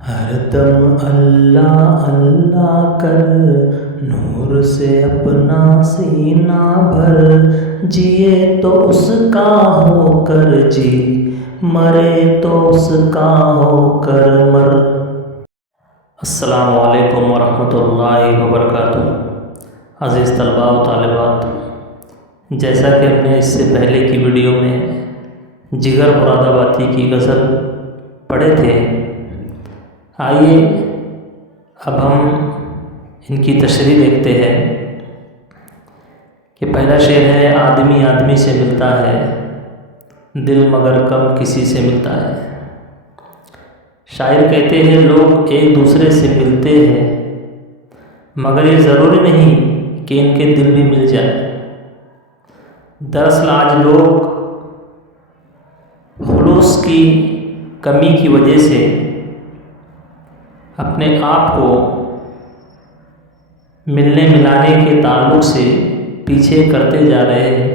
ہر دم اللہ اللہ کر، نور سے اپنا سینہ بھر، جیے تو اس کا ہو کر جی، مرے تو اس کا ہو کر مر۔ السلام علیکم ورحمۃ اللہ وبرکاتہ۔ عزیز طلباء و طالبات، جیسا کہ ہم نے اس سے پہلے کی ویڈیو میں جگر مراد آبادی کی غزل پڑھے تھے، آئیے اب ہم ان کی تشریح دیکھتے ہیں کہ پہلا شعر ہے: آدمی آدمی سے ملتا ہے، دل مگر کم کسی سے ملتا ہے۔ شاعر کہتے ہیں لوگ ایک دوسرے سے ملتے ہیں، مگر یہ ضروری نہیں کہ ان کے دل بھی مل جائیں۔ دراصل آج لوگ خلوص کی کمی کی وجہ سے اپنے آپ کو ملنے ملانے کے تعلق سے پیچھے کرتے جا رہے ہیں۔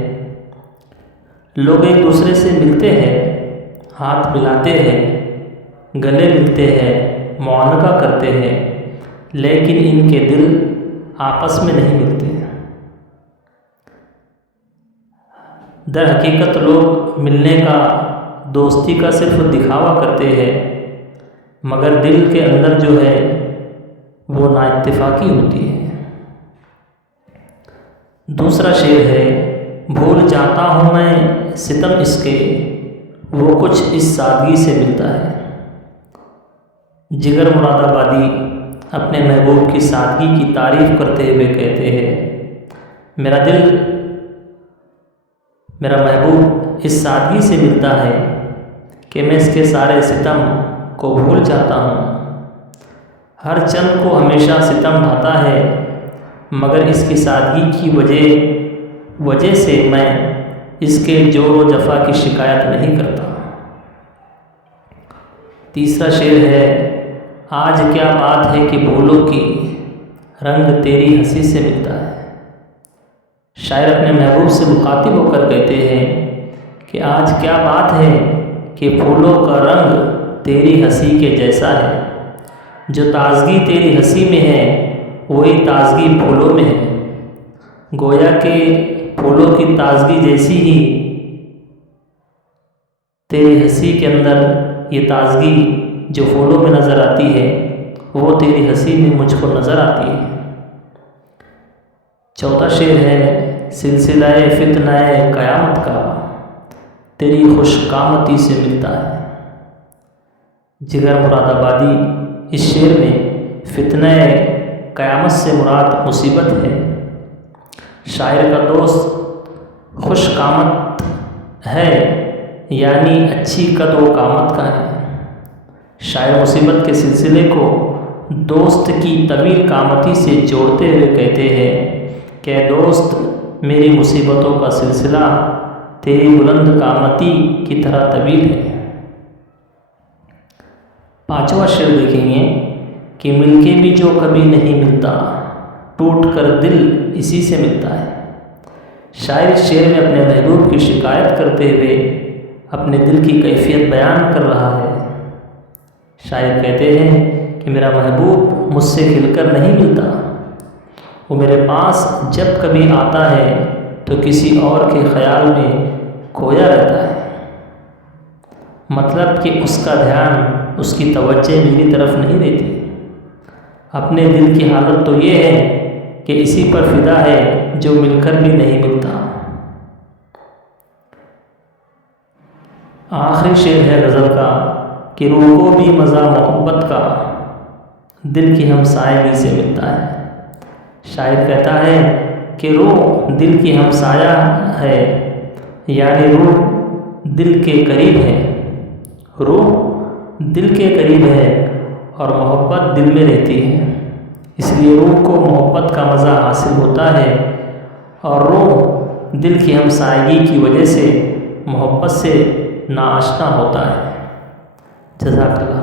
لوگ ایک دوسرے سے ملتے ہیں، ہاتھ ملاتے ہیں، گلے ملتے ہیں، معانقہ کرتے ہیں، لیکن ان کے دل آپس میں نہیں ملتے۔ در حقیقت لوگ ملنے کا، دوستی کا صرف دکھاوا کرتے ہیں، مگر دل کے اندر جو ہے وہ نا اتفاقی ہوتی ہے۔ دوسرا شعر ہے: بھول جاتا ہوں میں ستم اس کے، وہ کچھ اس سادگی سے ملتا ہے۔ جگر مراد آبادی اپنے محبوب کی سادگی کی تعریف کرتے ہوئے کہتے ہیں: میرا دل، میرا محبوب اس سادگی سے ملتا ہے کہ میں اس کے سارے ستم کو بھول جاتا ہوں۔ ہر چند کو ہمیشہ ستم ڈھاتا ہے، مگر اس کی سادگی کی وجہ سے میں اس کے جور و جفا کی شکایت نہیں کرتا۔ تیسرا شعر ہے: آج کیا بات ہے کہ پھولوں کی رنگ تیری ہنسی سے ملتا ہے۔ شاعر اپنے محبوب سے مخاطب ہو کر کہتے ہیں کہ آج کیا بات ہے کہ پھولوں کا رنگ تیری ہنسی کے جیسا ہے۔ جو تازگی تیری ہنسی میں ہے وہی تازگی پھولوں میں ہے۔ گویا کہ پھولوں کی تازگی جیسی ہی تیری ہنسی کے اندر یہ تازگی جو پھولوں میں نظر آتی ہے وہ تیری ہنسی میں مجھ کو نظر آتی ہے۔ چوتھا شعر ہے: سلسلہ فتنہ قیامت کا تیری خوش قامتی سے ملتا ہے۔ جگر مراد آبادی اس شعر میں فتنہ قیامت سے مراد مصیبت ہے۔ شاعر کا دوست خوش قامت ہے، یعنی اچھی قد و قامت کا ہے۔ شاعر مصیبت کے سلسلے کو دوست کی طویل قامتی سے جوڑتے ہوئے کہتے ہیں کہ دوست، میری مصیبتوں کا سلسلہ تیری بلند قامتی کی طرح طویل ہے۔ پانچواں شعر دیکھیں گے کہ مل کے بھی جو کبھی نہیں ملتا، ٹوٹ کر دل اسی سے ملتا ہے۔ شاعر اس شعر میں اپنے محبوب کی شکایت کرتے ہوئے اپنے دل کی کیفیت بیان کر رہا ہے۔ شاعر کہتے ہیں کہ میرا محبوب مجھ سے کھل کر نہیں ملتا، وہ میرے پاس جب کبھی آتا ہے تو کسی اور کے خیال میں کھویا رہتا ہے۔ مطلب کہ اس کا دھیان، اس کی توجہ میری طرف نہیں رہتی۔ اپنے دل کی حالت تو یہ ہے کہ اسی پر فدا ہے جو مل کر بھی نہیں ملتا۔ آخری شعر ہے غزل کا کہ روح کو بھی مزہ محبت کا دل کی ہمسایگی سے ملتا ہے۔ شاعر کہتا ہے کہ روح دل کی ہمسایہ ہے، یعنی روح دل کے قریب ہے۔ روح دل کے قریب ہے اور محبت دل میں رہتی ہے، اس لیے روح کو محبت کا مزہ حاصل ہوتا ہے، اور روح دل کی ہمسایگی کی وجہ سے محبت سے ناآشنا ہوتا ہے۔ جزاک اللہ۔